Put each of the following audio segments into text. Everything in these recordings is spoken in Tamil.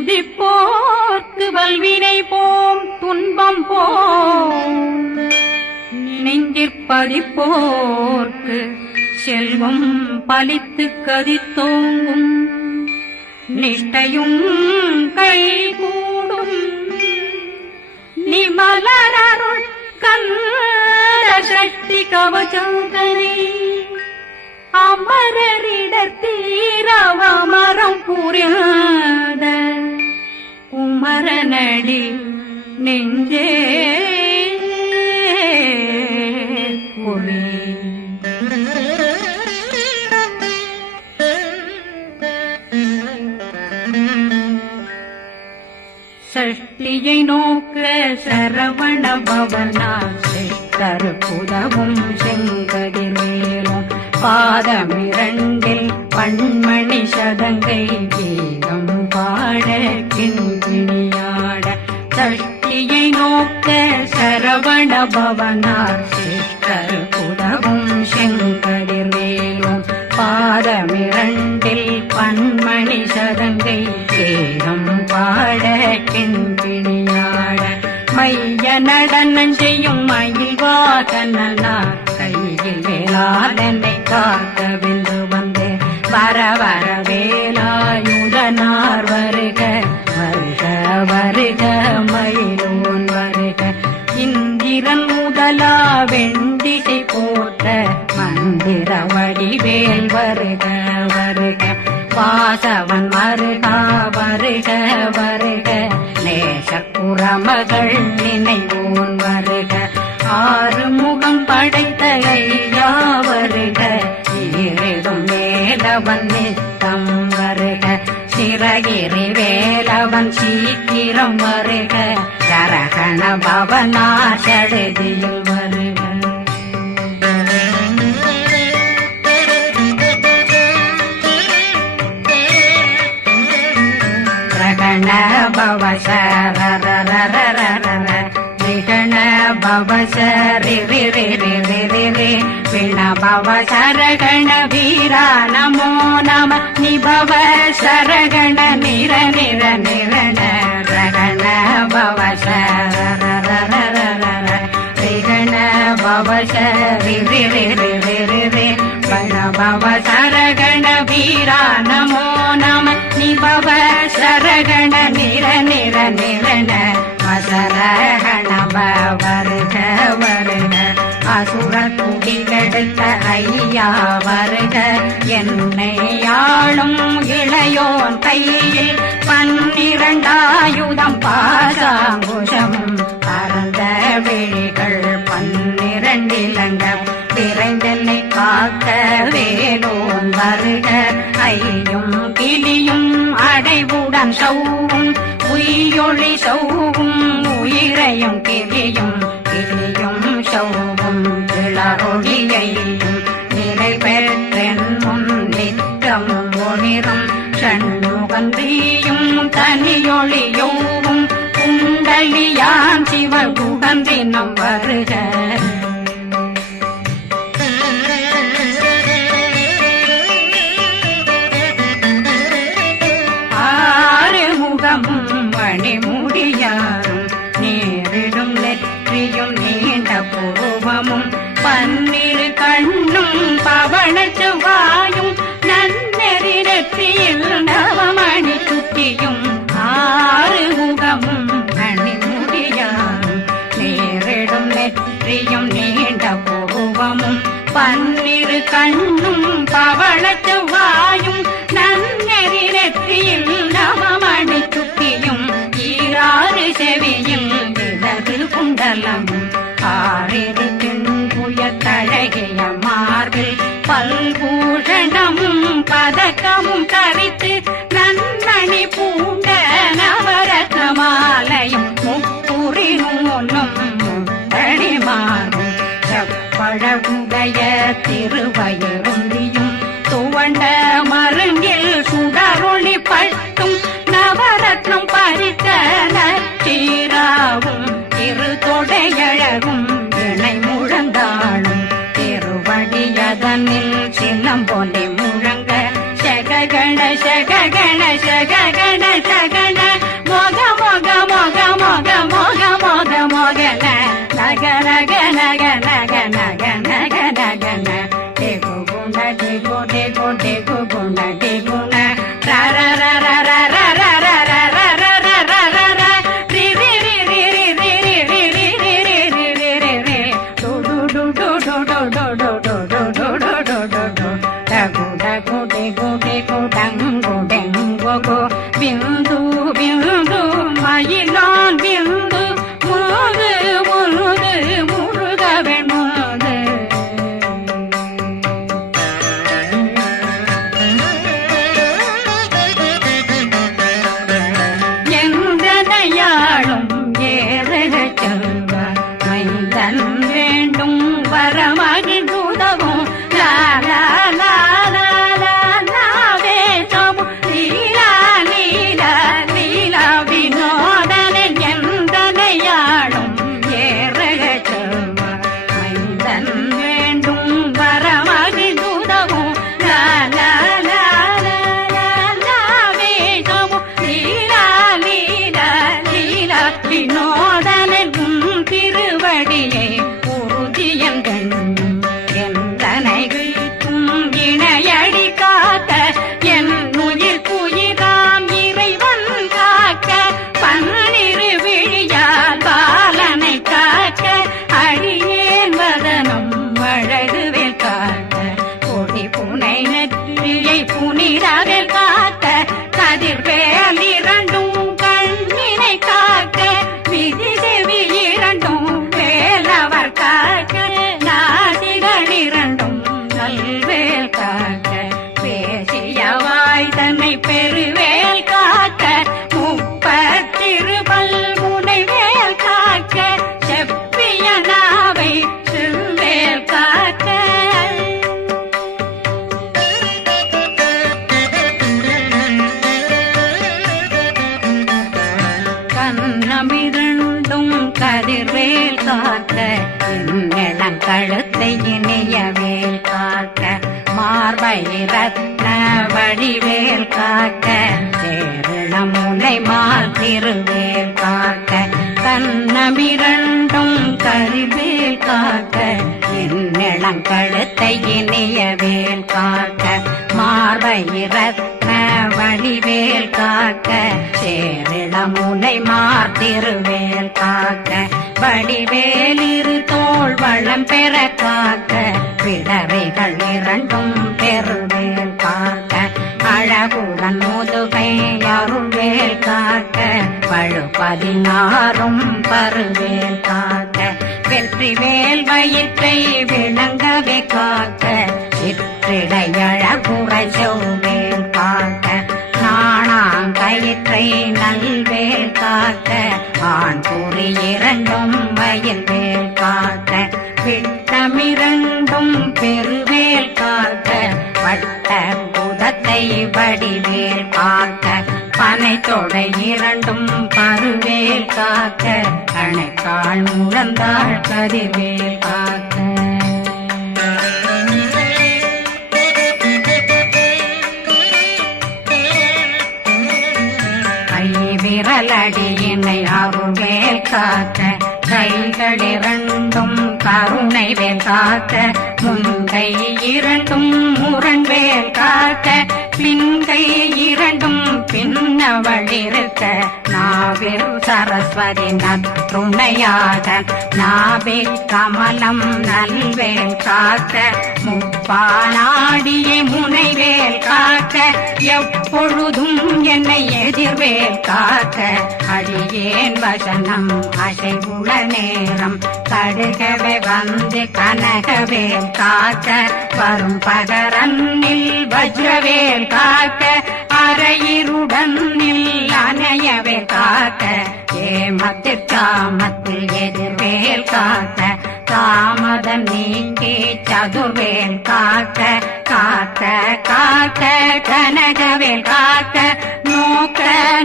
துதிப்போர்க்கு வல்வினை போம் துன்பம் போம் நெஞ்சிற்பதிப்போர்க்கு செல்வம் பலித்து கதித்தோங்கும் நிஷ்டையும் கைகூடும் நிமலரருள் கந்த சக்தி கவசந்தனை அமரரிடத்தீரவமரம் புரியாத குமரனடி நெஞ்சே குமி சஷ்டியை நோக்க சரவண பவனா சிஷ்டருக்குதவும் செங்கதிர்வேலும் பாதமிரண்டில் பண்மணி சதங்கை கீதம் பாட கிண்கிணியாட சஷ்டியை நோக்க சரவண பவனார் சிஷ்டருக்குதவும் செங்கதிர்வேலும் பாதமிரண்டில் பண்மணி சதங்கை கீதம் பாட கிண்கிணியாட மைய நடனம் செய்யும் மயில்வாகனார் கையில் வேளாளனை காக்க வென்று வந்தே வர வர வேலாயுதனார் வருக வருக வருக மயிலோன் வருக இந்திரன் முதலா வெண்டிசை போற்ற மந்திர வடிவேல் வருக வருக வாசவன் வருகா வருக வருக நேசக்குறமகள் நினைவோன் வருக ஆறு முகம் படைத்த ஐயா வருக ஈரிடும் வேலவன் நித்தம் வருக சிறகிரி வேலவன் சீக்கிரம் வருக சரகண பவனா சடுதியில் வருக பவ சரண பவ சரி பிண பவ சரகண வீரா நமோ நம நிபவ சரகண நிர நிர நிரண ரகண பவ சரண பவ சரி பிண பவ சரகண வீரா நமோ நம நிபவ சரகண நிர நிர நிரண மசரகண வருக வருக அசுர குடிகெடுத்த ஐயா வருக என்னை ஆளும் இளையோன் கையில் 12 பாசாங்குஷமும் பரந்த விழிகள் 12 இலங்க விரைந்தென்னை காக்க வேலோன் வருக ஐயும் கிளியும் அடைவுடன் சௌவும் உயிரொளி சௌவும் உயிரையும் கிளியும் கிளியும் சௌவும் இளரொளியையும் நிலை பெற்றென் முன் நித்தம் ஒளிரும் ஷண்முகந்தியும் தனியொளியோவும் குண்டலியான் சிவகுகந்தினம் வருக மணிமுடியாரும் நேரிடும் நெற்றியும் நீண்ட பூவமும் 12 கண்ணும் பவள செவ்வாயும் நன்னெறி நெற்றியில் நவமணி சுட்டியும் 6 முகமும் மணிமுடியாரும் நேரிடும் நெற்றியும் நீண்ட பூவமும் 12 கண்ணும் பவள செவ்வாயும் நன்னெறி நெற்றியில் நவமணி சுட்டியும் 6 செவியும் விலகு குண்டலமும் 6 தின்புயத்தழகிய மார்பில் பல்பூஷணமும் பதக்கமும் தரித்து நன்மணி பூண்ட நவரத்ன மாலையும் முப்புரி நூலும் முத்தணிமாறும் செப்பழகுடைய திருவயருந்தியும் துவண்ட மருங்கில் சுடரொளி பட்டும் நவரத்னம் பறித்த நச்சீராவும் திருத்தொடையழகும் இணை முழந்தாளும் திருவடியதனில் சின்னம் போலே முழங்க சககண சககண சககண சகண நக நக நக நக நக நக ந டெகு குண டெகு டெகு டெகு குண டெகு ந ர ர ர ர ர ர ர ர ர ர ர ர ர ர ரி ரி ரி ரி ரி ரி ரி ரி ரி ரி ரி ரி ரி ரி டு டு டு டு டு டு டு டு டு டு டு டு டு டு டு டகு டகு டெகு டெகு டங்கு டெங்கு கு பிந்து பிந்து மயிலான் பிந்து முழுது முழுது முழுகவன் முழுது எந்தனையாளும் ஏறுக செல்வ மைந்தன் வேண்டும் வரமகிழ்ந்துதவும் லா லா லா லா லா லா வேஷமும் லீலா லீலா லீலா வினோதனன் எந்தனையாளும் ஏறுக செல்வ மைந்தன் வேண்டும் வரமகிழ்ந்துதவும் லா லா லா லா லா லா வேஷமும் லீலா லீலா லீலா வினோதனன் உன் திருவடியை உறுதியங்கண் எந்தனை வீட்டும் இணையடி காக்க என் உயிர் குயிராம் இறைவன் காக்க பன்னிரு விழியால் பாலனை காக்க அடியேன் வதனம் அழகுவில் காக்க கொடி புனை நெற்றியை புனிதவில் காக்க கதிர்வேல் இரண்டும் கண்ணினை காக்க விதி செவி இரண்டும் வேலவர் காக்க நாசிகள் இரண்டும் நல்வேல் காக்க பேசியவாய் தன்னை பெருவேல் காக்க முப்பத்திருபல் முனைவேல் காக்க செப்பிய நாவை செவ்வேல் காக்க கண்ணமிரண்டும் கதிர்வேல் காக்க இளங்கழுத்தை இனியவேல் காக்க மார்பை ரத்ன வடிவேல் காக்க சேரணமுனை மால் திருவேல் காக்க கண்ணமிரண்டும் கதிர்வேல் காக்க இளங்கழுத்தை இனியவேல் காக்க மார்பை ரத்ன வடிவேல் காக்க சேரிளமுனை மார்த்திருவேல் காக்க வடிவேல் இரு தோள் வளம் பெற காக்க பிடரைகள் இரண்டும் பெருவேல் காக்க அழகுடன் முதுகை அருள்வேல் காக்க பழு 16 பருவேல் காக்க வெற்றிவேல் வயிற்றை விளங்கவே காக்க சிற்றிடையழகுறை செவ்வேல் காக்க நாணாங்கயிற்றை நல்வேல் காக்க ஆண் குறி இரண்டும் வயல்வேல் காக்க விட்டமிரண்டும் பெருவேல் காக்க வட்ட புதத்தை வடிவேல் காக்க பனை தொடை இரண்டும் பருவேல் காக்க கணைக்கால் முழந்தாள் கதிர்வேல் காக்க விரலடியினை அருள்வேல் காக்க கைகள் இரண்டும் கருணை வேல் காக்க முன்கை இரண்டும் முரண்வேல் காக்க பின்கை இரண்டும் பின்னவளிருக்க நாவில் சரஸ்வதி நற்றுணையாக நாபி கமலம் நல்வேல் காக்க முப்பானாடியை முனைவேல் காக்க எப்பொழுதும் என்னை எதிர்வேல் காக்க அடியேன் வசனம் அசைவுள நேரம் கடுகவே வந்து கனகவேல் காக்க வரும் பகரன்னில் வஜ்ரவேல் காக்க அரையிருடன் அணையவே காக்க ஏமத்திற்காமத்தில் எதிர்வேல் காக்க தாமதம் நீக்கி சதுர்வேல் காக்க காக்க காக்க கனகவேல் காக்க நோக்க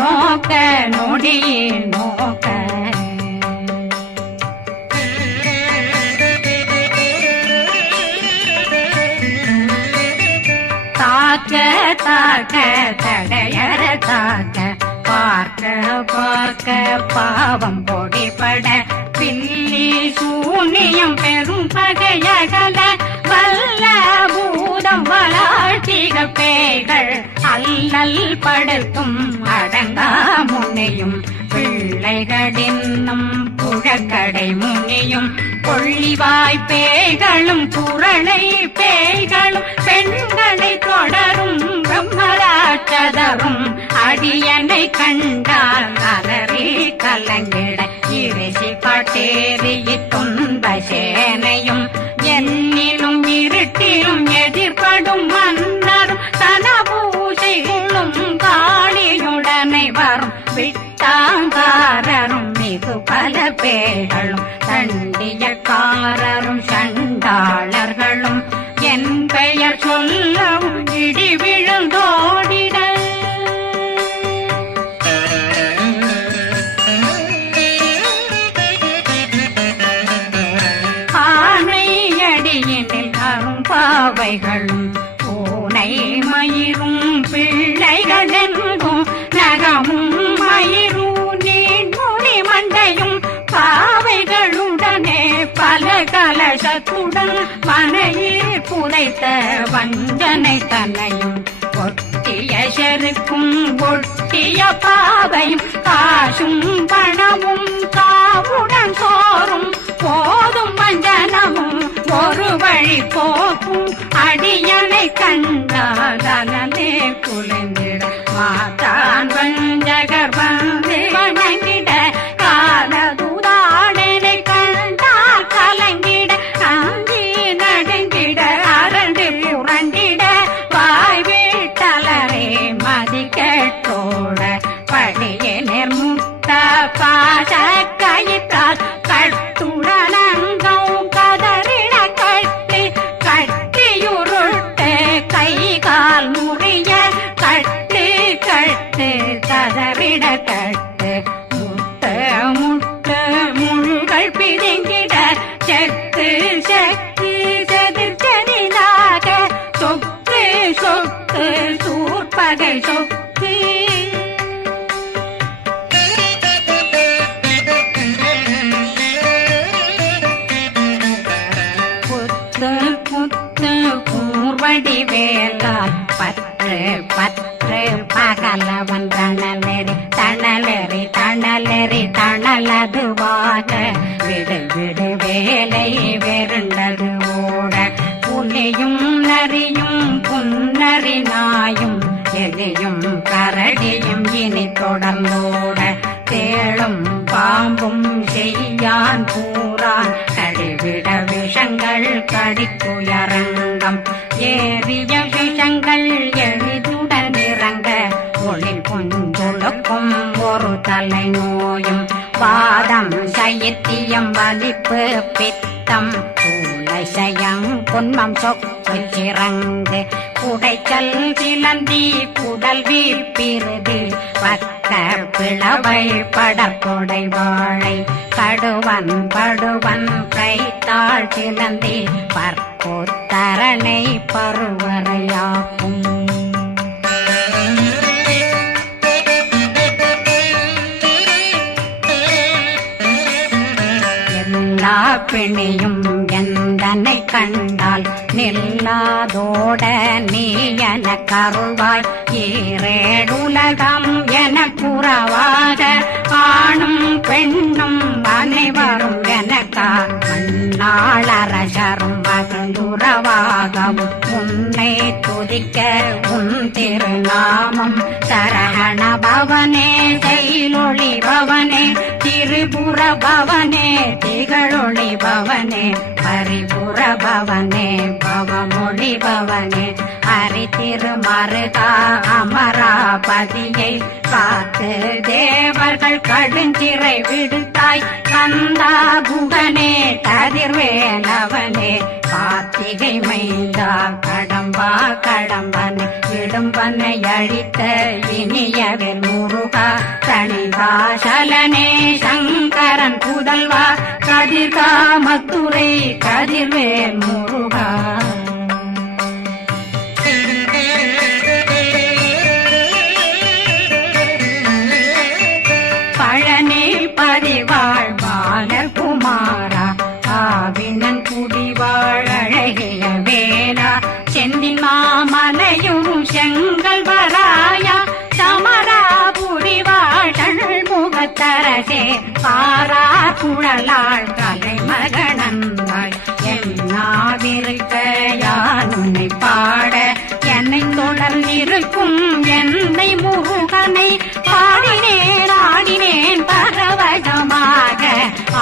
நோக்க நொடியில் நோக்க தாக்க தாக்க தடையற தாக்க பார்க்க பார்க்க பாவம் பொடிபட பில்லி சூனியம் பெரும் பகையகல வல்ல பூதம் வளாழ்த்திக பேய்கள் அல்லல் படுத்தும் அடங்கா முனையும் பிள்ளைகளின்னும் புழக்கடை முனியும் கொள்ளிவாய் பேய்களும் புரணை பேய்களும் பெண்களை தொடரும் பிரம்மராட்சதரும் அடியனை கண்டால் அலறி கலங்கிட இரிசி பட்டேறிய துன்ப சேனையும் என்னிலும் இருட்டிலும் எதிர்படும் மன்னரும் தனபூசைகளும் காளியுடனை வரும் விட்டாங்காரரும் மிகு பல பேர்களும் தண்டியக்காரரும் சண்டாளர்களும் என் பெயர் சொல்லவும் இடி விழுந்தோடிட ஆணையடியினில் அரும்பாவைகளும் பூனை மயிரும் பிள்ளைகளெங்கும் நகமும் மயிரும் நீண்முடி மண்டையும் பாவைகளுடனே பல கலசத்துடன் மனையில் புதைத்த வஞ்சனை தன்னையும் ஒட்டிய செருக்கும் ஒட்டிய பாவையும் காசும் பணமும் காவுடன் சோறும் போதும் வஞ்சனமும் ஒரு வழி போக்கும் அடியனை கண்டாதலே குலைந்திட மாதான் வஞ்சகர் வந்து வணங்கிட காலதுதாடனை கண்டால் கலங்கிட அஞ்சி நடுங்கிட அரண்டு புரண்டிட வாய் வீட்டலரே மதி கேட்டோட படியே நிர்முத்த பாச கயிற்றால் கட்டுடனங்கும் கதறிட கட்டி கட்டியுருட்டு கை கால் முறிய கட்டு கட்டு கதறிட கட்டு முட்டு முட்டு முள்கள் பிதுங்கிட செத்து செத்து செதிர் செதிலாக சொக்கு சொக்கு சூர்பகை சொக்கு புத்து புத்து கூர்வடி வேலால் பற்று பற்று பகலவன் தணலெறி தணலெறி தணலெறி தணலதுவாக விடு விடு வேலை வெருண்டது ஓட புலியும் நரியும் புன்னரி நாயும் எலியும் கரடியும் இனி தொடர்ந்தோட தேளும் பாம்பும் செய்யான் பூரான் கடிவிட விஷங்கள் கடிக்குயரங்கம் ஏறிய விஷங்கள் எளிதுடன் இறங்க ஒளில் புஞ்சுழுக்கும் ஒரு தலை நோயும் வாதம் சைத்தியம் வலிப்பு பித்தம் சயம் பொன்மம் சொக்கு சிறங்கு குடைச்சல் சிலந்தி குடல் வீப்பிருது பக்க பிளவை படற்கொடை வாழை கடுவன் படுவன் கைத்தாள் சிலந்தி பற்போத்தரனை பருவரையாக்கும் எல்லா பிணியும் எந்தனை கண்டால் நில்லாதோட நீ என கருள்வாய் ஈரேடுலகம் என குறவாக ஆணும் பெண்ணும் அனைவரும் எனக்கா மண்ணாளரசரும் மகந்துறவாகவும் உன்னை துதிக்க உன் திருநாமம் சரகண பவனே செயலொளி பவனே திரிபுர பவனே திகழொளி பவனே பரிபுர பவனே பவமொழி பவனே ஹரி திருமருகா அமராபதியை காத்து தேவர்கள் கடுஞ்சிறை விடுத்தாய் கந்தா குகனே கதிர்வேலவனே கார்த்திகை மைந்தா கடம்பா கடம்பன் இடும்பனை அழித்த இனியவில் முருகா தனிபாசலனே சங்கரன் புதல்வா கதிர்காமத்துறை கதிர்வேல் முருகா பழனி பதிவாழ் பாலகுமாரா மலையுறும் செங்கல் வராயா சமராபுரி வாழல் முகத்தரசே பாரா குழலாள் கலைமகனந்தாய் என்னாவிருக்க யான் உன்னை பாட என்னை தொடர்ந்திருக்கும் என்னை முருகனை பாடினேன் ஆடினேன் பரவசமாக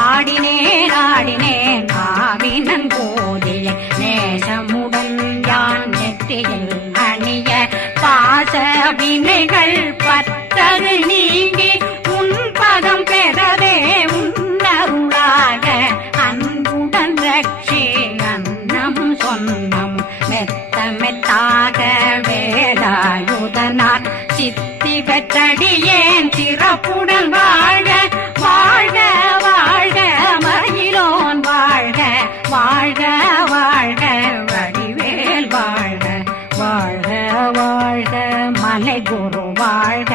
ஆடினேன் ஆவினன் போதிய நேசமுடன் யான் நெற்றியில் அணிய பாச வினைகள் பத்தது நீங்கி உன் பதம் பெறவே உன்னருளாக அன்புடன் ரட்சி அன்னம் சொன்னம் மெத்த மெத்தாக வேலாயுதனார் சித்தி பெற்றடியேன் சிறப்புடன் வாழ்க வாழ்க வாழ்க மயிலோன் வாழ்க வாழ்க வாழ்க வடிவேல் வாழ்க வாழ்க வாழ்க மலை குரு வாழ்க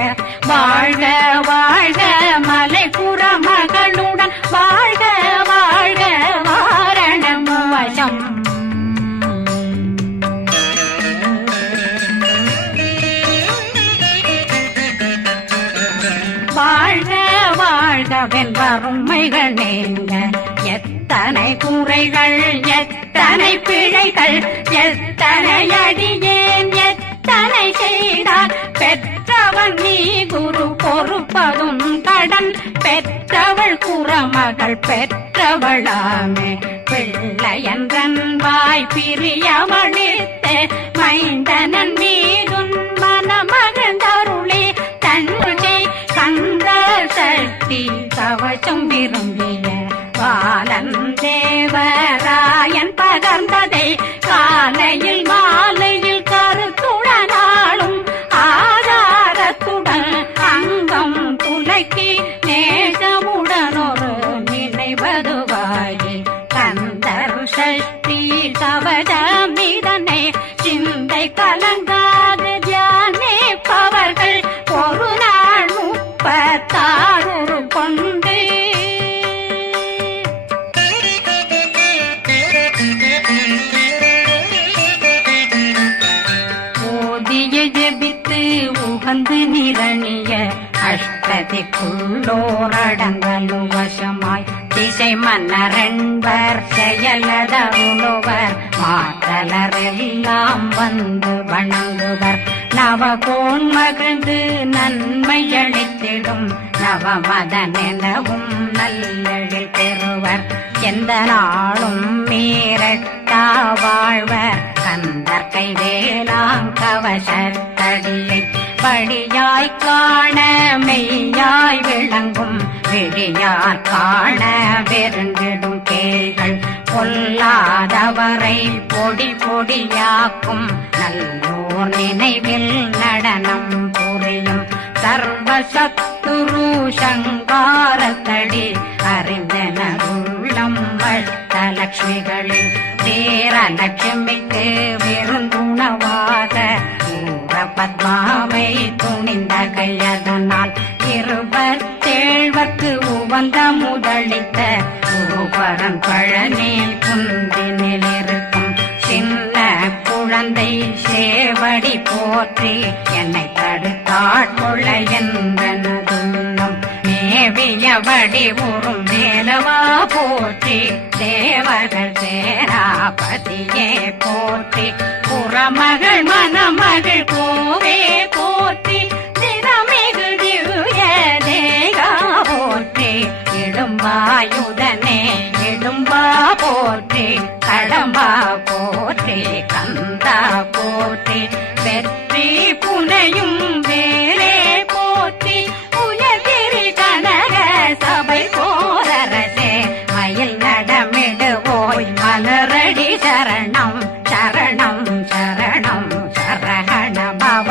வாழ்க வாழ்க மலை குறமகளுடன் வாழ்க வாழ்க வாரணம் வசம் வாழ்க வாழ்கவென் வறுமைகள் நீங்க எத்தனை குறைகள் எத்தனை பிழைகள் எத்தனை அடியேன் எத்தனை செய்தார் பெற்றவன் நீ குரு பொறுப்பதும் கடன் பெற்றவள் குறமகள் பெற்றவளாமே பிள்ளையன்றன் வாய் பிரியவழித்து மைந்தனன் மீதுன் மனமகந்தருளி தன்னை கந்த சக்தி கவசம் விரும்பிய பாலன் தேவராயன் பகர்ந்ததை காலையில் மாலையில் கருத்துடனாலும் ஆதாரத்துடன் அங்கம் துலக்கி நேசமுடனொரு நினைவதுவாகி கந்தர் சக்தி கவசமிதனை சிந்தை கலங்காது தியானிப்பவர்கள் ஒரு நாள் 36 கொண்டு ஓதிய ஜபித்து உகந்து நிரணிய அஷ்டதிக்குள்ளோரடங்கலும் வசமாய் திசை மன்னரென்பர் செயலதருளுவர் மாற்றலரெல்லாம் வந்து வணங்குவர் நவகோன் மகிழ்ந்து நன்மை அளித்திடும் நவமதனெனவும் நல்லெழில் பெறுவர் எந்த நாளும் மீறட்டா வாழ்வர் கந்தர் கைவேலாங்கவசத்தடியை படியாய் காண மெய்யாய் விளங்கும் விழியார் காண வெறுங்கிடும் கேள்கள் பொல்லாதவரை பொடி பொடியாக்கும் நல்லோர் நினைவில் நடனம் புரியும் சர்வசத்துரு சங்காரத்தடி அறிந்தனருள்ளம் அஷ்டலட்சுமிகளில் வீரலட்சுமிக்கு விருந்துணவாக ஊர பத்மாவை துணிந்த கையதனால் 27 உவந்த முதலித்த உருபரன் பழனி குந்தினில் இருக்கும் சின்ன குழந்தை சேவடி போற்றி என்னை தடுத்தாட்கொள்ள என்பனதுன்னும் மேவியபடி உறும் வேலவா போற்றி தேவர்கள் சேராபதியே போற்றி புறமகள் மணமகள் கோவே போற்றி திறமிகு திவ்ய தேகா போற்றி இடும்பாயுதனே இடும்பா போற்றி கடம்பா போற்றி கந்தா போற்றி வெற்றி புனையும் வேலே போற்றி உயர்திரி கனக சபை போரரசே மயில் நடமிடுவோய் மலரடி சரணம் சரணம் சரணம் சரஹண பவ